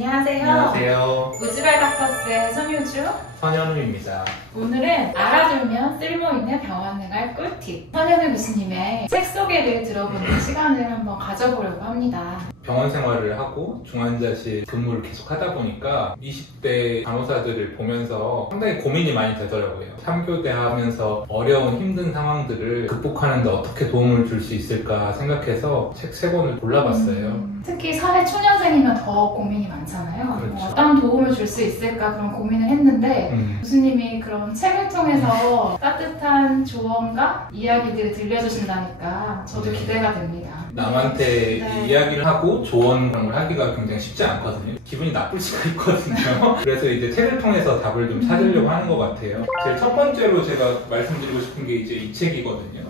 안녕하세요. 안녕하세요. 우즈발 닥터스의 손유주 선현우입니다. 오늘은 알아두면 쓸모있는 병원생활 꿀팁 선현우 교수님의 책 소개를 들어보는 시간을 한번 가져보려고 합니다. 병원 생활을 하고 중환자실 근무를 계속 하다 보니까 20대 간호사들을 보면서 상당히 고민이 많이 되더라고요. 3교대 하면서 어려운 힘든 상황들을 극복하는데 어떻게 도움을 줄 수 있을까 생각해서 책 3권을 골라봤어요. 특히 사회 초년생이면 더 고민이 많잖아요. 그렇죠. 어떤 도움을 줄 수 있을까 그런 고민을 했는데 교수님이 그런 책을 통해서 따뜻한 조언과 이야기들을 들려주신다니까 저도 기대가 됩니다. 남한테 네. 이야기를 하고 조언을 하기가 굉장히 쉽지 않거든요. 기분이 나쁠 수가 있거든요. 그래서 이제 책을 통해서 답을 좀 찾으려고 하는 것 같아요. 제일 첫 번째로 제가 말씀드리고 싶은 게 이제 이 책이거든요.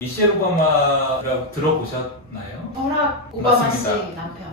미셸 오바마라고 들어보셨나요? 버락 오바마 씨 맞습니다. 남편.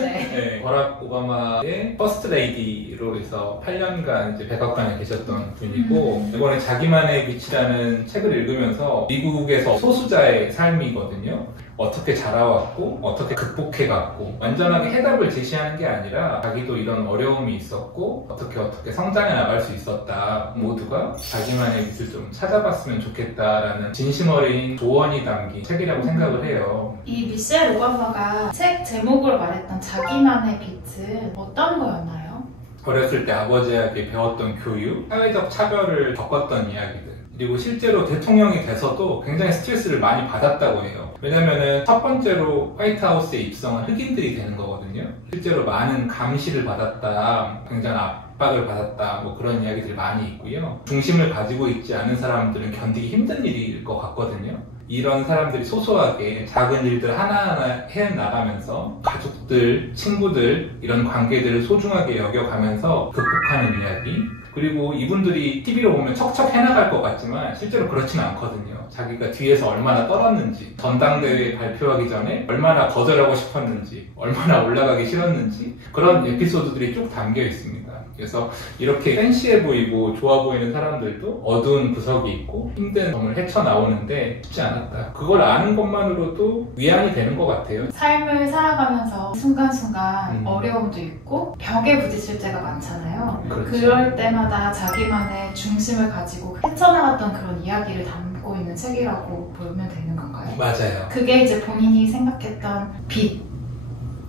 네, 버락 오바마의 퍼스트 레이디로 해서 8년간 이제 백악관에 계셨던 분이고 이번에 자기만의 빛이라는 책을 읽으면서 미국에서 소수자의 삶이거든요. 어떻게 자라왔고 어떻게 극복해갔고 완전하게 해답을 제시하는 게 아니라 자기도 이런 어려움이 있었고 어떻게 성장해 나갈 수 있었다. 모두가 자기만의 빛을 좀 찾아봤으면 좋겠다라는 진심 어린 조언이 담긴 책이라고 생각을 해요. 이 미셸 오바마가 책 제목으로 말했던 자기만의 빛은 어떤 거였나요? 어렸을 때 아버지에게 배웠던 교육, 사회적 차별을 겪었던 이야기들, 그리고 실제로 대통령이 돼서도 굉장히 스트레스를 많이 받았다고 해요. 왜냐면은 첫 번째로 화이트하우스에 입성한 흑인들이 되는 거거든요. 실제로 많은 감시를 받았다, 굉장히 압박을 받았다, 뭐 그런 이야기들이 많이 있고요. 중심을 가지고 있지 않은 사람들은 견디기 힘든 일일 것 같거든요. 이런 사람들이 소소하게 작은 일들 하나하나 해나가면서 가족들, 친구들 이런 관계들을 소중하게 여겨가면서 극복하는 이야기. 그리고 이분들이 TV로 보면 척척 해나갈 것 같지만 실제로 그렇지는 않거든요. 자기가 뒤에서 얼마나 떨었는지, 전당대회 발표하기 전에 얼마나 거절하고 싶었는지, 얼마나 올라가기 싫었는지 그런 에피소드들이 쭉 담겨 있습니다. 그래서 이렇게 팬시해 보이고 좋아 보이는 사람들도 어두운 구석이 있고 힘든 점을 헤쳐나오는데 쉽지 않았다. 그걸 아는 것만으로도 위안이 되는 것 같아요. 삶을 살아가면서 순간순간 어려움도 있고 벽에 부딪힐 때가 많잖아요. 그렇죠. 그럴 때마다 자기만의 중심을 가지고 헤쳐나갔던 그런 이야기를 담고 있는 책이라고 보면 되는 건가요? 맞아요. 그게 이제 본인이 생각했던 빛,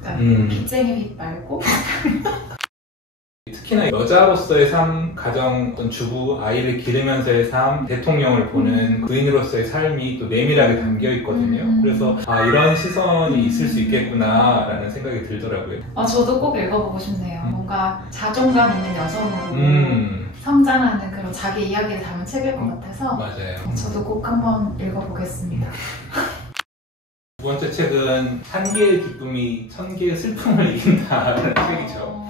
그러니까 빚쟁이 빛 말고 특히나 여자로서의 삶, 가정, 어떤 주부, 아이를 기르면서의 삶, 대통령을 보는 부인으로서의 삶이 또 내밀하게 담겨 있거든요. 그래서 이런 시선이 있을 수 있겠구나라는 생각이 들더라고요. 저도 꼭 읽어보고 싶네요. 뭔가 자존감 있는 여성으로 성장하는 그런 자기 이야기를 담은 책일 것 같아서 맞아요. 저도 꼭 한번 읽어보겠습니다. 두 번째 책은 한 개의 기쁨이 1000개의 슬픔을 이긴다라는 책이죠.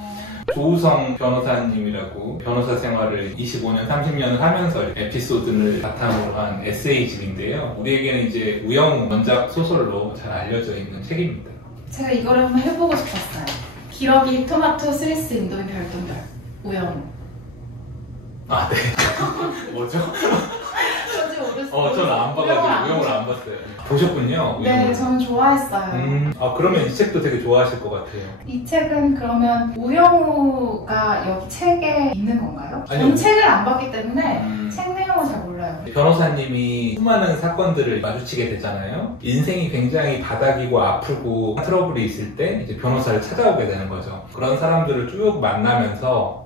조우성 변호사님이라고 변호사 생활을 25년, 30년을 하면서 에피소드를 바탕으로 한 에세이집인데요. 우리에게는 이제 우영우 원작 소설로 잘 알려져 있는 책입니다. 제가 이걸 한번 해보고 싶었어요. 기러기 토마토 스리스 인도인 별똥별 우영우. 아, 네. 뭐죠? 저는 안 봐가지고 우영우를 안 봤어요. 보셨군요? 네, 우영우를. 저는 좋아했어요. 그러면 이 책도 되게 좋아하실 것 같아요. 이 책은 그러면 우영우가 여기 책에 있는 건가요? 아니요. 저는 책을 안 봤기 때문에 책 내용을 잘 몰라요. 변호사님이 수많은 사건들을 마주치게 되잖아요. 인생이 굉장히 바닥이고 아프고 트러블이 있을 때 이제 변호사를 찾아오게 되는 거죠. 그런 사람들을 쭉 만나면서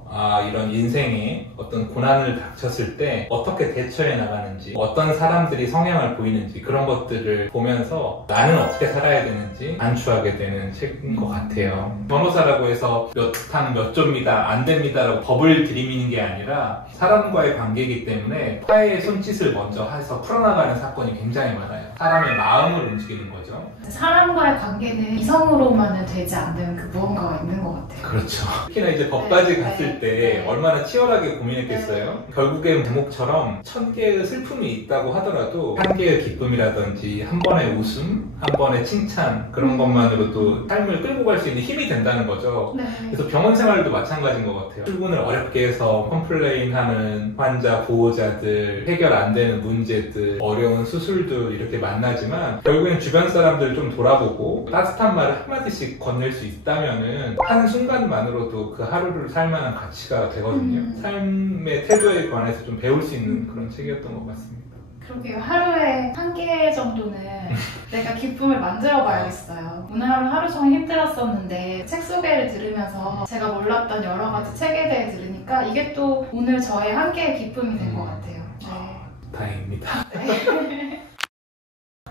이런 인생에 어떤 고난을 닥쳤을 때 어떻게 대처해 나가는지, 어떤 사람들이 성향을 보이는지 그런 것들을 보면서 나는 어떻게 살아야 되는지 안추하게 되는 책인 것 같아요. 변호사라고 해서 몇 탄 몇 조입니다, 안 됩니다라고 법을 들이미는 게 아니라 사람과의 관계이기 때문에 화해의 손짓을 먼저 해서 풀어나가는 사건이 굉장히 많아요. 사람의 마음을 움직이는 거죠. 사람과의 관계는 이성으로만은 되지 않는 그 무언가가 있는 것 같아요. 그렇죠. 특히나 이제 법까지 갔을 때 얼마나 치열하게 고민했겠어요. 결국엔 제목처럼 1000개의 슬픔이 있다 된다고 하더라도 한 개의 기쁨이라든지 한 번의 웃음, 한 번의 칭찬 그런 것만으로도 삶을 끌고 갈 수 있는 힘이 된다는 거죠. 네. 그래서 병원 생활도 마찬가지인 것 같아요. 출근을 어렵게 해서 컴플레인하는 환자, 보호자들, 해결 안 되는 문제들, 어려운 수술들 이렇게 만나지만 결국엔 주변 사람들 좀 돌아보고 따뜻한 말을 한마디씩 건넬 수 있다면은 한 순간만으로도 그 하루를 살 만한 가치가 되거든요. 삶의 태도에 관해서 좀 배울 수 있는 그런 책이었던 것 같습니다. 그러게요. 하루에 한 개 정도는 내가 기쁨을 만들어 봐야겠어요. 오늘 하루 종일 힘들었었는데 책 소개를 들으면서 제가 몰랐던 여러 가지 책에 대해 들으니까 이게 또 오늘 저의 한 개의 기쁨이 된 것 같아요. 네. 다행입니다.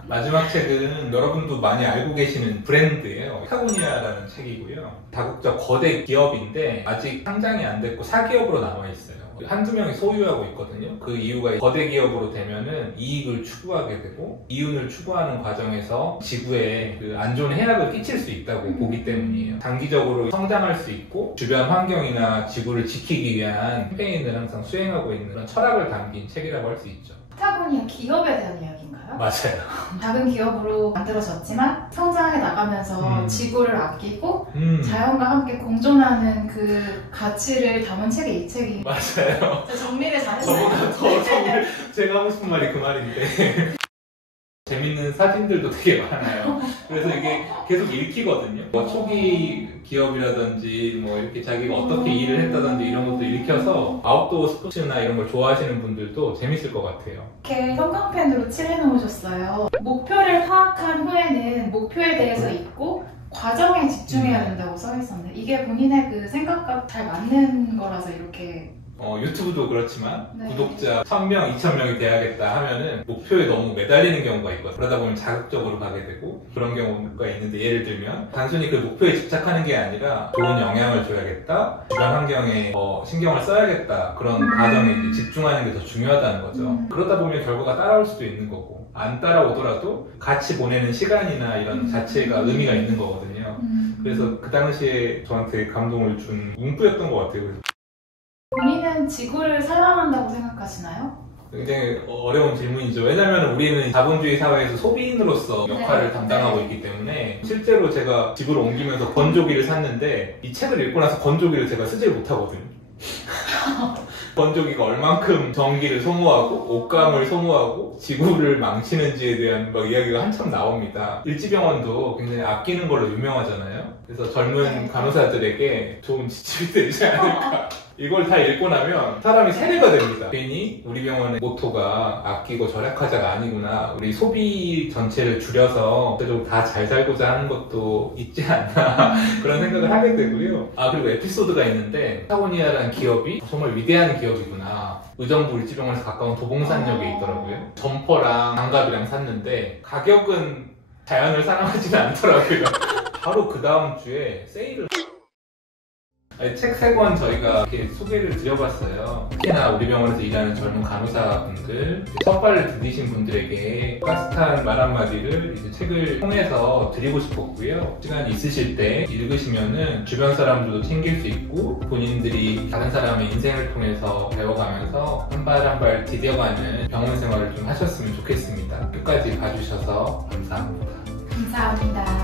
마지막 책은 여러분도 많이 알고 계시는 브랜드예요. 파타고니아라는 책이고요. 다국적 거대 기업인데 아직 상장이 안 됐고 사기업으로 나와 있어요. 한두 명이 소유하고 있거든요. 그 이유가 거대 기업으로 되면은 이익을 추구하게 되고 이윤을 추구하는 과정에서 지구에 그 안 좋은 해악을 끼칠 수 있다고 보기 때문이에요. 장기적으로 성장할 수 있고 주변 환경이나 지구를 지키기 위한 캠페인을 항상 수행하고 있는 그런 철학을 담긴 책이라고 할 수 있죠. 파타고니아 기업에 대한 이야기인가요? 맞아요. 작은 기업으로 만들어졌지만 성장해 나가면서 지구를 아끼고 자연과 함께 공존하는 그 가치를 담은 책이 이 책이 맞아요. 정리를 잘했어요. 저보다 더 정말 제가 하고 싶은 말이 그 말인데 재밌는 사진들도 되게 많아요. 그래서 이게 계속 읽히거든요. 뭐 초기 기업이라든지 뭐 이렇게 자기가 어떻게 일을 했다든지 이런 것도 읽혀서 아웃도어 스포츠나 이런 걸 좋아하시는 분들도 재밌을 것 같아요. 이렇게 형광펜으로 칠해 놓으셨어요. 목표를 파악한 후에는 목표에 대해서 읽고 과정에 집중해야 된다고 써 있었는데 이게 본인의 그 생각과 잘 맞는 거라서 이렇게 유튜브도 그렇지만 네. 구독자 1000명, 2000명이 돼야겠다 하면은 목표에 너무 매달리는 경우가 있거든요. 그러다 보면 자극적으로 가게 되고 그런 경우가 있는데 예를 들면 단순히 그 목표에 집착하는 게 아니라 좋은 영향을 줘야겠다, 주변 환경에 신경을 써야겠다 그런 과정에 이제 집중하는 게 더 중요하다는 거죠. 그러다 보면 결과가 따라올 수도 있는 거고 안 따라오더라도 같이 보내는 시간이나 이런 자체가 의미가 있는 거거든요. 그래서 그 당시에 저한테 감동을 준 문구였던 것 같아요. 본인은 지구를 사랑한다고 생각하시나요? 굉장히 어려운 질문이죠. 왜냐하면 우리는 자본주의 사회에서 소비인으로서 역할을 네. 담당하고 있기 때문에 실제로 제가 집으로 옮기면서 건조기를 샀는데 이 책을 읽고 나서 건조기를 제가 쓰질 못하거든요. 건조기가 얼만큼 전기를 소모하고 옷감을 소모하고 지구를 망치는지에 대한 이야기가 한참 나옵니다. 일지병원도 굉장히 아끼는 걸로 유명하잖아요. 그래서 젊은 간호사들에게 좋은 지침이 되지 않을까. 이걸 다 읽고 나면 사람이 세뇌가 됩니다. 괜히 우리 병원의 모토가 아끼고 절약하자가 아니구나. 우리 소비 전체를 줄여서 다 잘 살고자 하는 것도 있지 않나 그런 생각을 하게 되고요. 그리고 에피소드가 있는데 파타고니아라는 기업이 정말 위대한 기업이구나. 의정부 일지병원에서 가까운 도봉산역에 있더라고요. 점퍼랑 장갑이랑 샀는데 가격은 자연을 사랑하지는 않더라고요. 바로 그 다음 주에 세일을 책 3권 저희가 이렇게 소개를 드려봤어요. 특히나 우리 병원에서 일하는 젊은 간호사분들, 첫 발을 디디신 분들에게 따뜻한 말 한마디를 이제 책을 통해서 드리고 싶었고요. 시간 있으실 때 읽으시면은 주변 사람들도 챙길 수 있고 본인들이 다른 사람의 인생을 통해서 배워가면서 한 발 한 발 디뎌가는 병원 생활을 좀 하셨으면 좋겠습니다. 끝까지 봐주셔서 감사합니다. 감사합니다.